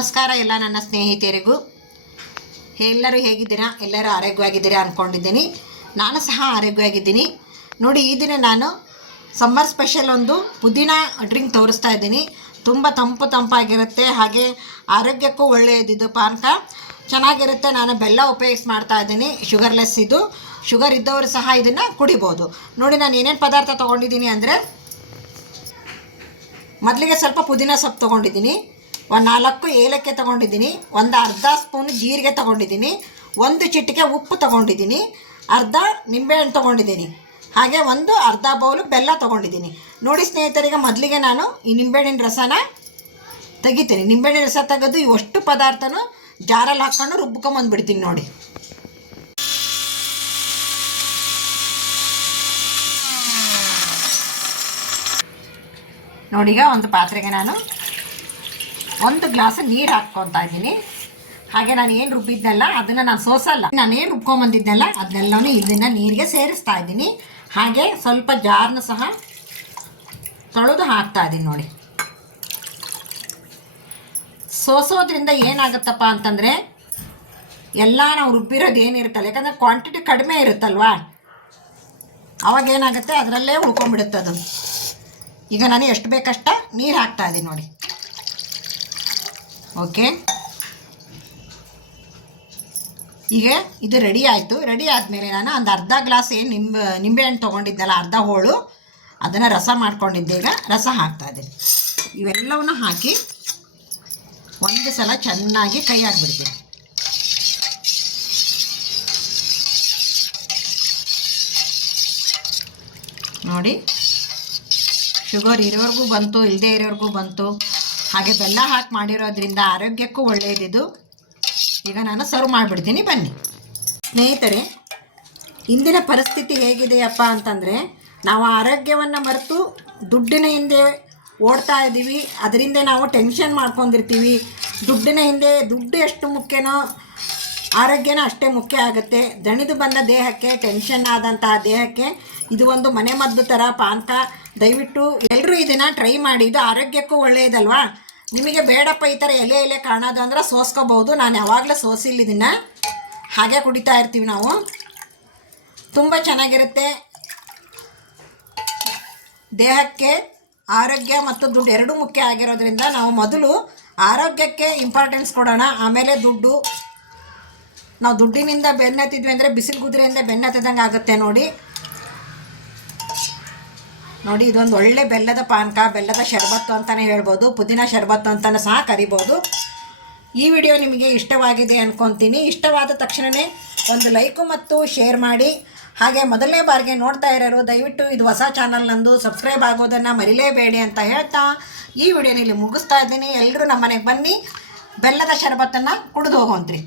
ನಮಸ್ಕಾರ ಎಲ್ಲ ನನ್ನ ಸ್ನೇಹಿತರಿಗೂ. ಎಲ್ಲರೂ ಹೇಗಿದ್ದೀರಾ? ಎಲ್ಲರೂ ಆರೋಗ್ಯವಾಗಿದ್ದೀರಾ ಅಂದ್ಕೊಂಡಿದ್ದೀನಿ ನಾನು ಸಹ ಆರೋಗ್ಯವಾಗಿದ್ದೀನಿ. ನೋಡಿ, ಈ ದಿನ ನಾನು ಸಮ್ಮರ್ ಸ್ಪೆಷಲ್ ಒಂದು ಪುದೀನ ಡ್ರಿಂಕ್ ತೋರಿಸ್ತಾ ಇದ್ದೀನಿ. ತುಂಬ ತಂಪು ತಂಪಾಗಿರುತ್ತೆ. ಹಾಗೆ ಆರೋಗ್ಯಕ್ಕೂ ಒಳ್ಳೆಯದಿದು ಪಾನಕ ಚೆನ್ನಾಗಿರುತ್ತೆ. ನಾನು ಬೆಲ್ಲ ಉಪಯೋಗಿಸಿ ಮಾಡ್ತಾ ಇದ್ದೀನಿ. ಶುಗರ್ಲೆಸ್ ಇದು. ಶುಗರ್ ಇದ್ದವರು ಸಹ ಇದನ್ನು ಕುಡಿಬೋದು. ನೋಡಿ, ನಾನು ಏನೇನು ಪದಾರ್ಥ ತೊಗೊಂಡಿದ್ದೀನಿ ಅಂದರೆ, ಮೊದಲಿಗೆ ಸ್ವಲ್ಪ ಪುದೀನ ಸೊಪ್ಪು ತೊಗೊಂಡಿದ್ದೀನಿ. ಒಂದು ನಾಲ್ಕು ಏಲಕ್ಕಿ ತೊಗೊಂಡಿದ್ದೀನಿ, ಒಂದು ಅರ್ಧ ಸ್ಪೂನ್ ಜೀರಿಗೆ ತೊಗೊಂಡಿದ್ದೀನಿ, ಒಂದು ಚಿಟಿಕೆ ಉಪ್ಪು ತೊಗೊಂಡಿದ್ದೀನಿ, ಅರ್ಧ ನಿಂಬೆಹಣ್ಣು ತೊಗೊಂಡಿದ್ದೀನಿ. ಹಾಗೆ ಒಂದು ಅರ್ಧ ಬೌಲು ಬೆಲ್ಲ ತೊಗೊಂಡಿದ್ದೀನಿ. ನೋಡಿ ಸ್ನೇಹಿತರಿಗೆ, ಮೊದಲಿಗೆ ನಾನು ಈ ನಿಂಬೆಹಣ್ಣಿನ ರಸನ ತೆಗಿತೀನಿ. ನಿಂಬೆಹಣ್ಣಿನ ರಸ ತೆಗೆದು ಇವಷ್ಟು ಪದಾರ್ಥನೂ ಜಾರಲ್ಲಿ ಹಾಕ್ಕೊಂಡು ರುಬ್ಕೊಂಬಂದ್ಬಿಡ್ತೀನಿ ನೋಡಿ. ನೋಡೀಗ ಒಂದು ಪಾತ್ರೆಗೆ ನಾನು ಒಂದು ಗ್ಲಾಸ್ ನೀರು ಹಾಕ್ಕೊತಾ ಇದ್ದೀನಿ. ಹಾಗೆ ನಾನು ಏನು ರುಬ್ಬಿದ್ನಲ್ಲ, ಅದನ್ನು ನಾನು ಸೋಸಲ್ಲ. ನಾನು ಏನು ರುಬ್ಕೊಂಬಂದಿದ್ನಲ್ಲ ಅದನ್ನೆಲ್ಲನೂ ಇದನ್ನು ನೀರಿಗೆ ಸೇರಿಸ್ತಾ ಇದ್ದೀನಿ. ಹಾಗೆ ಸ್ವಲ್ಪ ಜಾರ್ನ ಸಹ ತೊಳೆದು ಹಾಕ್ತಾ ಇದ್ದೀನಿ ನೋಡಿ. ಸೋಸೋದ್ರಿಂದ ಏನಾಗುತ್ತಪ್ಪ ಅಂತಂದರೆ, ಎಲ್ಲ ನಾವು ರುಬ್ಬಿರೋದು ಏನಿರುತ್ತಲ್ಲ, ಯಾಕಂದರೆ ಕ್ವಾಂಟಿಟಿ ಕಡಿಮೆ ಇರುತ್ತಲ್ವಾ? ಅವಾಗ ಏನಾಗುತ್ತೆ, ಅದರಲ್ಲೇ ಉಳ್ಕೊಂಬಿಡುತ್ತೆ ಅದು. ಈಗ ನಾನು ಎಷ್ಟು ಬೇಕಷ್ಟ ನೀರು ಹಾಕ್ತಾ ಇದ್ದೀನಿ ನೋಡಿ. ಓಕೆ. ಈಗ ಇದು ರೆಡಿ ಆಯಿತು. ರೆಡಿ ಆದಮೇಲೆ ನಾನು ಒಂದು ಅರ್ಧ ಗ್ಲಾಸ್ ಏನು ನಿಂಬೆ, ನಿಂಬೆಹಣ್ಣು ತೊಗೊಂಡಿದ್ದೆಲ್ಲ ಅರ್ಧ ಹೋಳು, ಅದನ್ನು ರಸ ಮಾಡ್ಕೊಂಡಿದ್ದೆ. ಈಗ ರಸ ಹಾಕ್ತಾ ಇದ್ದೀನಿ. ಇವೆಲ್ಲವನ್ನ ಹಾಕಿ ಒಂದು ಸಲ ಚೆನ್ನಾಗಿ ಕೈ ಹಾಕ್ಬಿಡ್ತೀನಿ. ನೋಡಿ ಶುಗರ್ ಇರೋವರೆಗೂ ಬಂತು ಇಲ್ಲದೆ ಇರೋರಿಗೂ ಬಂತು. ಹಾಗೆ ಬೆಲ್ಲ ಹಾಕಿ ಮಾಡಿರೋದ್ರಿಂದ ಆರೋಗ್ಯಕ್ಕೂ ಒಳ್ಳೆಯದಿದು ಈಗ ನಾನು ಸರ್ವ್ ಮಾಡಿಬಿಡ್ತೀನಿ, ಬನ್ನಿ. ಸ್ನೇಹಿತರೆ, ಇಂದಿನ ಪರಿಸ್ಥಿತಿ ಹೇಗಿದೆಯಪ್ಪ ಅಂತಂದರೆ, ನಾವು ಆರೋಗ್ಯವನ್ನು ಮರೆತು ದುಡ್ಡಿನ ಹಿಂದೆ ಓಡ್ತಾ ಇದ್ದೀವಿ. ಅದರಿಂದ ನಾವು ಟೆನ್ಷನ್ ಮಾಡ್ಕೊಂಡಿರ್ತೀವಿ. ದುಡ್ಡಿನ ಹಿಂದೆ ದುಡ್ಡು ಎಷ್ಟು ಮುಖ್ಯನೋ ಆರೋಗ್ಯನ ಅಷ್ಟೇ ಮುಖ್ಯ ಆಗುತ್ತೆ. ದಣಿದು ಬಂದ ದೇಹಕ್ಕೆ ಟೆನ್ಷನ್ ಆದಂತಹ ದೇಹಕ್ಕೆ ಇದು ಒಂದು ಮನೆ ಮದ್ದು ಥರ ಪಾನಕ. ದಯವಿಟ್ಟು ಎಲ್ಲರೂ ಇದನ್ನು ಟ್ರೈ ಮಾಡಿ. ಇದು ಆರೋಗ್ಯಕ್ಕೂ ಒಳ್ಳೆಯದಲ್ವಾ ನಿಮಗೆ ಬೇಡಪ್ಪ ಈ ಥರ ಎಲೆ ಎಲೆ ಕಾಣೋದು ಅಂದ್ರೆ ಸೋಸ್ಕೋಬಹುದು. ನಾನು ಯಾವಾಗಲೂ ಸೋಸಿಲ್ಲ ಇದನ್ನು. ಹಾಗೆ ಕುಡಿತಾ ಇರ್ತೀವಿ ನಾವು. ತುಂಬ ಚೆನ್ನಾಗಿರುತ್ತೆ. ದೇಹಕ್ಕೆ ಆರೋಗ್ಯ ಮತ್ತು ದುಡ್ಡು ಎರಡೂ ಮುಖ್ಯ ಆಗಿರೋದ್ರಿಂದ ನಾವು ಮೊದಲು ಆರೋಗ್ಯಕ್ಕೆ ಇಂಪಾರ್ಟೆನ್ಸ್ ಕೊಡೋಣ. ಆಮೇಲೆ ದುಡ್ಡು. ನಾವು ದುಡ್ಡಿನಿಂದ ಬೆನ್ನತ್ತಿದ್ವಿ ಅಂದರೆ ಬಿಸಿಲು ಕುದುರೆಯಿಂದ ಬೆನ್ನತ್ತಿದಂಗೆ ಆಗುತ್ತೆ ನೋಡಿ. ನೋಡಿ, ಇದೊಂದು ಒಳ್ಳೆ ಬೆಲ್ಲದ ಪಾನಕ, ಬೆಲ್ಲದ ಶರಬತ್ತು ಅಂತಲೇ ಹೇಳ್ಬೋದು. ಪುದೀನ ಶರಬತ್ತು ಅಂತಲೂ ಸಹ ಕರಿಬೋದು. ಈ ವಿಡಿಯೋ ನಿಮಗೆ ಇಷ್ಟವಾಗಿದೆ ಅಂದ್ಕೊತೀನಿ ಇಷ್ಟವಾದ ತಕ್ಷಣವೇ ಒಂದು ಲೈಕು ಮತ್ತು ಶೇರ್ ಮಾಡಿ. ಹಾಗೆ ಮೊದಲನೇ ಬಾರಿಗೆ ನೋಡ್ತಾ ಇರೋರು, ದಯವಿಟ್ಟು ಇದು ಹೊಸ ಚಾನಲ್ ನಂದು ಸಬ್ಸ್ಕ್ರೈಬ್ ಆಗೋದನ್ನು ಮರಿಲೇಬೇಡಿ ಅಂತ ಹೇಳ್ತಾ ಈ ವಿಡಿಯೋನ ಇಲ್ಲಿ ಮುಗಿಸ್ತಾ ಇದ್ದೀನಿ. ಎಲ್ಲರೂ ನಮ್ಮನೆಗೆ ಬನ್ನಿ. ಬೆಲ್ಲದ ಶರಬತ್ತನ್ನು ಕುಡಿದು ಹೋಗೋಂತ್ರಿ.